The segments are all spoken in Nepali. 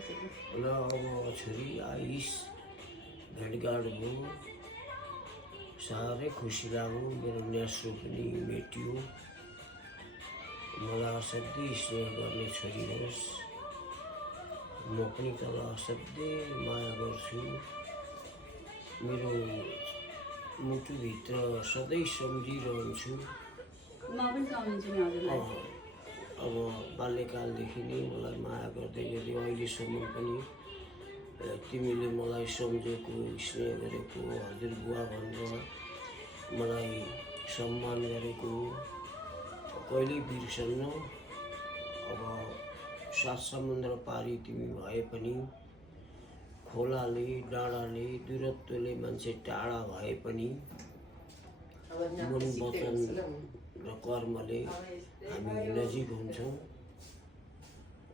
र अब छोरी आइस भेटघाट भयो, साह्रै खुसी लाग्यो। मेरो न्यास्रो पनि मेटियो। मलाई असाध्यै स्नेह गर्ने छोरी होस्, म पनि तँलाई असाध्यै माया गर्छु। मेरो मुटुभित्र सधैँ सम्झिरहन्छु। अब बाल्यकालदेखि नै मलाई माया गर्दै गर्दै अहिलेसम्म पनि तिमीले मलाई सम्झेको, स्नेह गरेको, हजुरबुवा भनेर मलाई सम्मान गरेको कहिल्यै बिर्सन्न। अब सात समुद्र पारी तिमी भए पनि, खोलाले डाँडाले दूरत्वले मान्छे टाढा भए पनि, मन वचन र कर्मले हामी नजिक हुन्छौँ।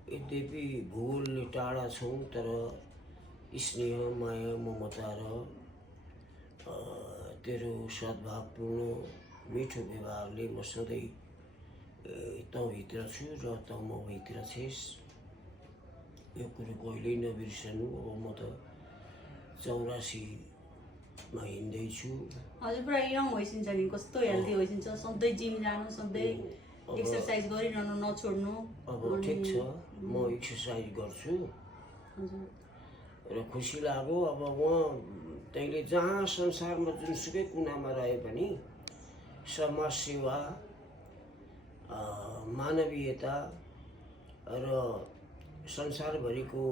यद्यपि भूगोलले टाढा छौँ, तर स्नेह, माया, ममता र तेरो सद्भावपूर्ण मिठो व्यवहारले म सधैँ तँभित्र छु र तँ मभित्र छिस्। यो कुरो कहिल्यै नबिर्सनु। अब म त 84मा हिँड्दैछु। हजुर पुरा यङ होइसिन्छ नि, कस्तो हेल्दी होइसिन्छ। सधैँ जिम जानु, सधैँ एक्सर्साइज गरिरहनु, नछोड्नु। अब ठिक छ, म एक्सर्साइज गर्छु र खुसी लाग्यो। अब तैँले जहाँ संसारमा जुनसुकै कुनामा रहे पनि समाजसेवा, मानवीयता र संसारभरिको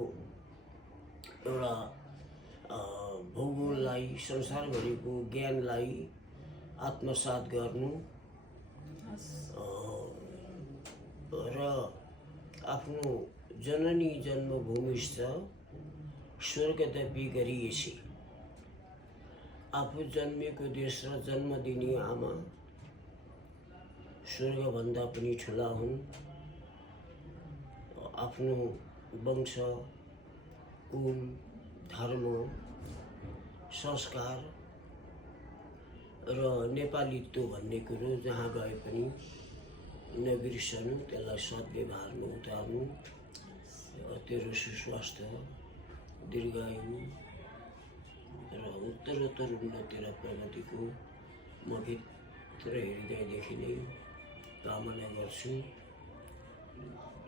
एउटा भूगोललाई, संसारभरिको ज्ञानलाई आत्मसात गर्नु र आफ्नो जननी जन्मभूमिस्थ स्वर्गदपि गरिएछि। आफू जन्मेको देश र जन्म दिने आमा स्वर्गभन्दा पनि ठुला हुन्। आफ्नो वंश, कुल, धर्म, संस्कार र नेपालीत्व भन्ने कुरो जहाँ गए पनि नबिर्सनु, त्यसलाई सद्व्यवहारमा उतार्नु। तेरो सुस्वास्थ्य, दीर्घायु र उत्तरोत्तर उन्नति र प्रगतिको म भित्र हृदयदेखि नै कामना गर्छु।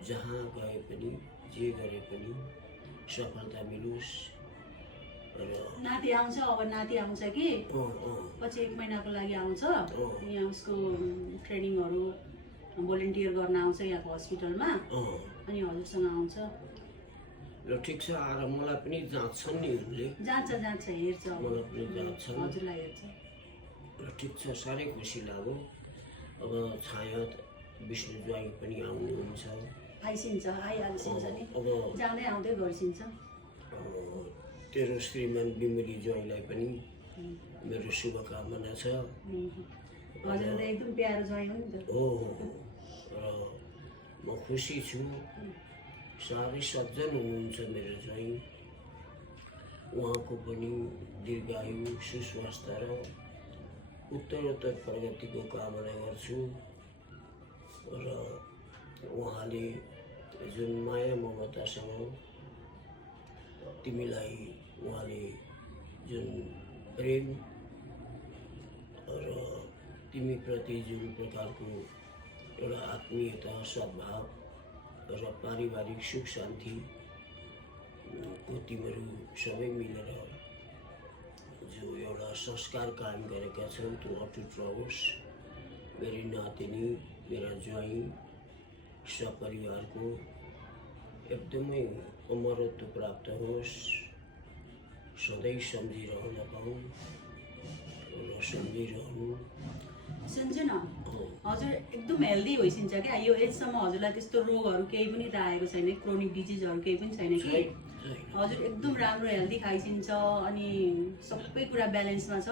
जहाँ गए पनि, जे गरे पनि सफलता मिलोस्। र नाति आउँछ, अब नाति आउँछ कि पछि 1 महिनाको लागि आउँछ। यहाँ उसको ट्रेनिङहरू भोलिन्टियर गर्न आउँछ यहाँको हस्पिटलमा, अनि हजुरसँग आउँछ। ल ठिक छ, आएर मलाई पनि जाँच्छन् नि उनले। जान्छ हेर्छ, मलाई पनि जाँच्छन्, हजुरलाई हेर्छ। ल ठिक छ, साह्रै खुसी लाग्यो। अब छाया विष्णु ज्वाइँ पनि आउनुहुन्छ, आइहाल्छिन्छ नि, अब जाँदै आउँदै गर्छिन्छ। तेरो श्रीमान बिमरी ज्वाइँलाई पनि मेरो शुभकामना छ। हजुरलाई एकदम प्यारो ज्वाइँ हो नि त। हो, र म खुसी छु। साह्रै सज्जन हुनुहुन्छ मेरो ज्वाइँ। उहाँको पनि दीर्घायु, सुस्वास्थ्य र उत्तरोत्तर प्रगतिको कामना गर्छु। र उहाँले जुन माया ममतासँग तिमीलाई उहाँले जुन प्रेम र तिमीप्रति जुन प्रकारको एउटा आत्मीयता, सद्भाव र पारिवारिक सुख शान्ति को तिमीहरू सबै मिलेर जो एउटा संस्कार कायम गरेका छौ, त्यो अटुट रहोस्। मेरी नातिनी, मेरा ज्वाइँ, सपरिवारको एकदमै अमरत्व प्राप्त होस्। सधैँ सम्झिरहन पाऊँ र सम्झिरहनु। सुन्छु न, हजुर एकदम हेल्दी होइसिन्छ क्या। यो एजसम्म हजुरलाई त्यस्तो रोगहरू केही पनि त आएको छैन, क्रोनिक डिजिजहरू केही पनि छैन कि? हजुर एकदम राम्रो हेल्दी खाइसिन्छ, अनि सबै कुरा ब्यालेन्समा छ।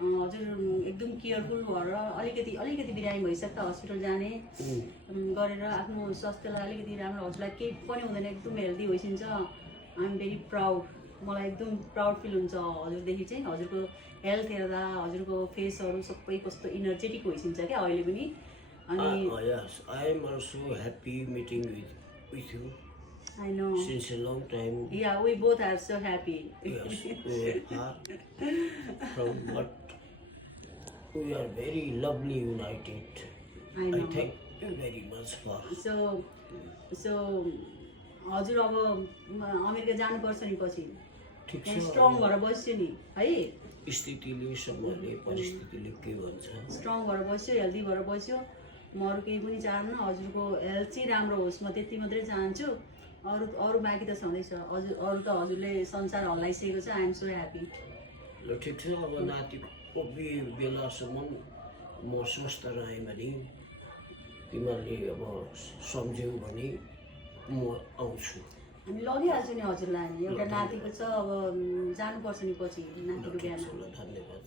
हजुर एकदम केयरफुल भएर अलिकति बिरामी भइसक्दा हस्पिटल जाने गरेर आफ्नो स्वास्थ्यलाई अलिकति राम्रो, हजुरलाई केही पनि हुँदैन, एकदम हेल्दी होइसिन्छ। I am very proud. मलाई एकदम प्राउड फिल हुन्छ हजुरदेखि चाहिँ। हजुरको हेल्थ हेर्दा हजुरको फेसहरू सबै कस्तो इनर्जेटिक होइसिन्छ क्या अहिले पनि। अनि yes, I am also happy meeting with you. I know. since a long time. Yeah, we both are so happy. Yes, we are from what we are very lovely united. I I know. thank you very much for. So हजुर अब अमेरिका जानुपर्छ नि पछि ठिक छ स्ट्रङ भएर बस्छु नि है स्थितिले समयले परिस्थितिले के भन्छ स्ट्रङ भएर बस्यो हेल्दी भएर बस्यो म अरू केही पनि चाहन्न हजुरको हेल्थ चाहिँ राम्रो होस् म त्यति मात्रै चाहन्छु अरू अरू बाँकी त छँदैछ हजुर अरू त हजुरले संसार हल्लाइसकेको छ आई एम सो ह्याप्पी ल ठिक छ अब नातिको बेलासम्म म स्वस्थ रहेँ भने तिमीहरूले अब सम्झ्यौ भने म आउँछु हामी लगिहाल्छु नि हजुरलाई हामी एउटा नातिको छ अब जानुपर्छ नि पछि नातिको बिहान धन्यवाद